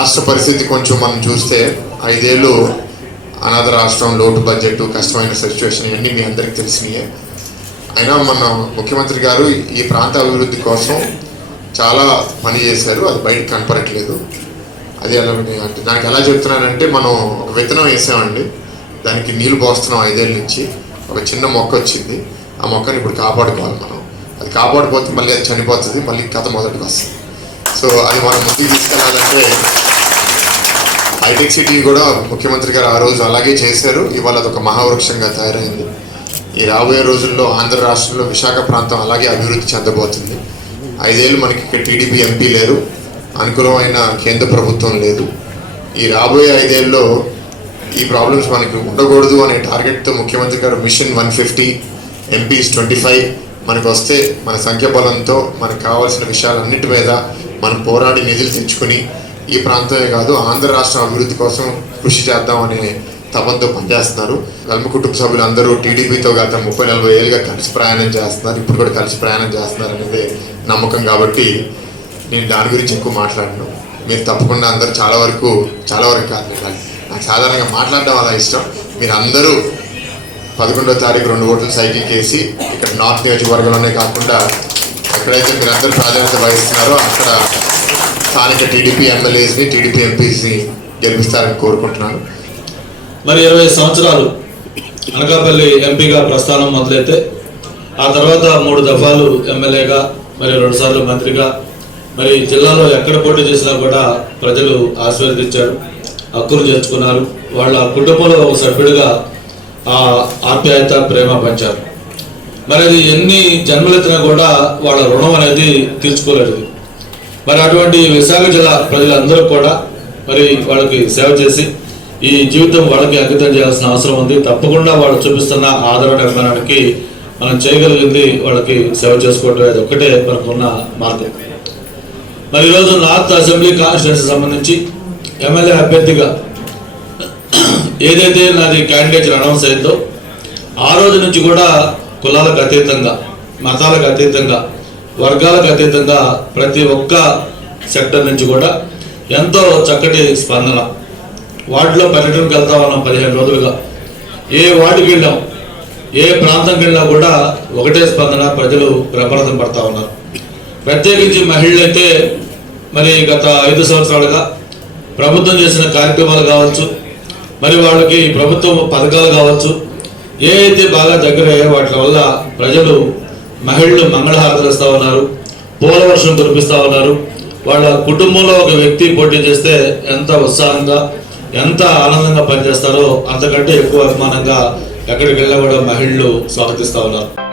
రాష్ట్ర పరిస్థితి కొంచెం మనం చూస్తే ఐదేళ్ళు అనాథ రాష్ట్రం లోటు బడ్జెట్ కష్టమైన సిచ్యువేషన్ ఇవన్నీ మీ అందరికీ తెలిసినాయే. అయినా మన ముఖ్యమంత్రి గారు ఈ ప్రాంత అభివృద్ధి కోసం చాలా పని చేశారు. అది బయట కనపడట్లేదు. అది ఎలా అంటే దానికి ఎలా చెప్తున్నానంటే మనం ఒక విత్తనం వేసామండి. దానికి నీళ్ళు పోస్తున్నాం ఐదేళ్ళ నుంచి. ఒక చిన్న మొక్క వచ్చింది. ఆ మొక్కని ఇప్పుడు కాపాడుకోవాలి మనం. అది కాపాడిపోతే మళ్ళీ అది చనిపోతుంది. మళ్ళీ కథ మొదటికి వస్తుంది. సో అది మనం ముందుకు తీసుకెళ్ళాలంటే హైటెక్ సిటీ కూడా ముఖ్యమంత్రి గారు ఆ రోజు అలాగే చేశారు. ఇవాళ అదొక మహావృక్షంగా తయారైంది. ఈ రాబోయే రోజుల్లో ఆంధ్ర రాష్ట్రంలో విశాఖ ప్రాంతం అలాగే అభివృద్ధి చెందబోతుంది. ఐదేళ్ళు మనకి ఇక్కడ టీడీపీ ఎంపీ లేరు. అనుకూలమైన కేంద్ర ప్రభుత్వం లేదు. ఈ రాబోయే ఐదేళ్ళలో ఈ ప్రాబ్లమ్స్ మనకి ఉండకూడదు అనే టార్గెట్తో ముఖ్యమంత్రి గారు mission one fifty MPs twenty five మనకు వస్తే మన సంఖ్య బలంతో మనకు కావాల్సిన విషయాలన్నిటి మీద మనం పోరాడి నిధులు తెచ్చుకుని ఈ ప్రాంతమే కాదు ఆంధ్ర రాష్ట్రం అభివృద్ధి కోసం కృషి చేద్దాం అనే తపంతో పనిచేస్తున్నారు. కల్మ కుటుంబ సభ్యులు అందరూ టీడీపీతో గత ముప్పై నలభై ఏళ్ళుగా కలిసి ప్రయాణం చేస్తున్నారు. ఇప్పుడు కూడా కలిసి ప్రయాణం చేస్తున్నారు అనేది నమ్మకం కాబట్టి నేను దాని గురించి ఎక్కువ మాట్లాడను. మీరు తప్పకుండా అందరూ చాలా వరకు చాలా వరకు కాదు నాకు సాధారణంగా మాట్లాడడం అలా ఇష్టం. మీరు అందరూ పదకొండో తారీఖు రెండు ఓట్లు సైకిల్ కేసి ఇక్కడ నార్త్ నియోజకవర్గంలోనే కాకుండా ఎక్కడైతే మీరు అందరూ ప్రాధాన్యత వహిస్తున్నారో అక్కడ స్థానిక టీడీపీ ఎమ్మెల్యేస్ని టీడీపీ ఎంపీస్ని గెలిపిస్తారని కోరుకుంటున్నాను. మరి ఇరవై సంవత్సరాలు అనకాపల్లి ఎంపీగా ప్రస్థానం మొదలైతే ఆ తర్వాత మూడు దఫాలు ఎమ్మెల్యేగా మరి రెండుసార్లు మంత్రిగా మరి జిల్లాలో ఎక్కడ పోటీ చేసినా కూడా ప్రజలు ఆశీర్వదించారు హక్కులు చేర్చుకున్నారు. వాళ్ళ కుటుంబంలో ఒక సభ్యుడిగా ఆ ఆప్యాయత ప్రేమ పంచారు. మరి అది ఎన్ని జన్మలెత్తినా కూడా వాళ్ళ రుణం అనేది తీర్చుకోలేదు. మరి అటువంటి విశాఖ జిల్లా ప్రజలందరూ కూడా మరి వాళ్ళకి సేవ చేసి ఈ జీవితం వాళ్ళకి అంకితం చేయాల్సిన అవసరం ఉంది. తప్పకుండా వాళ్ళు చూపిస్తున్న ఆదరణ అభిమానానికి మనం చేయగలిగింది వాళ్ళకి సేవ చేసుకోవడం అది ఒక్కటే మనకున్న మార్గం. మరి ఈరోజు నార్త్ అసెంబ్లీ కాన్స్టిట్యూన్సీ సంబంధించి ఎమ్మెల్యే అభ్యర్థిగా ఏదైతే నాది క్యాండిడేట్ అనౌన్స్ అయిందో ఆ రోజు నుంచి కూడా కులాలకు అతీతంగా మతాలకు అతీతంగా వర్గాలకు అతీతంగా ప్రతి ఒక్క సెక్టర్ నుంచి కూడా ఎంతో చక్కటి స్పందన. వార్డులో పర్యటనకు వెళ్తా ఉన్నాం పదిహేను రోజులుగా. ఏ వార్డుకి వెళ్ళాం ఏ ప్రాంతంకి వెళ్ళినా కూడా ఒకటే స్పందన ప్రజలు ప్రమాదం పడతా ఉన్నారు. ప్రత్యేకించి మహిళలైతే మరి గత ఐదు సంవత్సరాలుగా ప్రభుత్వం చేసిన కార్యక్రమాలు కావచ్చు మరి వాళ్ళకి ప్రభుత్వం పథకాలు కావచ్చు ఏ అయితే బాగా దగ్గరయ్యాయో వాటి వల్ల ప్రజలు మహిళలు మంగళహారతులు ఇస్తూ ఉన్నారు పూల వర్షం కురిపిస్తూ ఉన్నారు. వాళ్ళ కుటుంబంలో ఒక వ్యక్తి పోటీ చేస్తే ఎంత ఉత్సాహంగా ఎంత ఆనందంగా పనిచేస్తారో అంతకంటే ఎక్కువ అభిమానంగా ఎక్కడికి వెళ్ళినా కూడా మహిళలు స్వాగతిస్తూ ఉన్నారు.